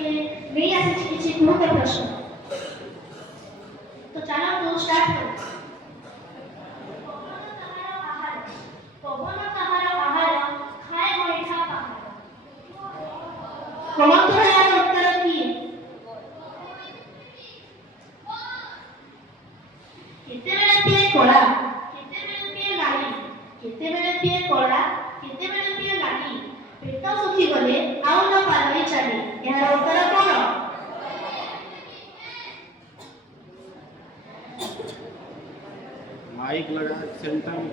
के नहीं ଆସିଛି କିଛି କୁହତ ପ୍ରଶ୍ନ ତ ଚାଲ ମୁଁ ଷ୍ଟାର୍ଟ କରୁ ପବନ ତାହାର ଆହାର ଖାଏ ବୈଠା ପାହାଡ଼ କମନ୍ତ ଏହାର ଉତ୍ତର କିଏ କେତେବେଳେ ପିଏ କଳା କେତେବେଳେ ପିଏ ନାଲି କେତେବେଳେ ପିଏ କଳା କେତେବେଳେ ପିଏ ନାଲି ପେଟ ଶୁଖିଗଲେ ଆଉ ନ ପାରଇ ଚାଲେ ଏହାର ଉତ୍ତର କଣ माइक लगा सेंटर में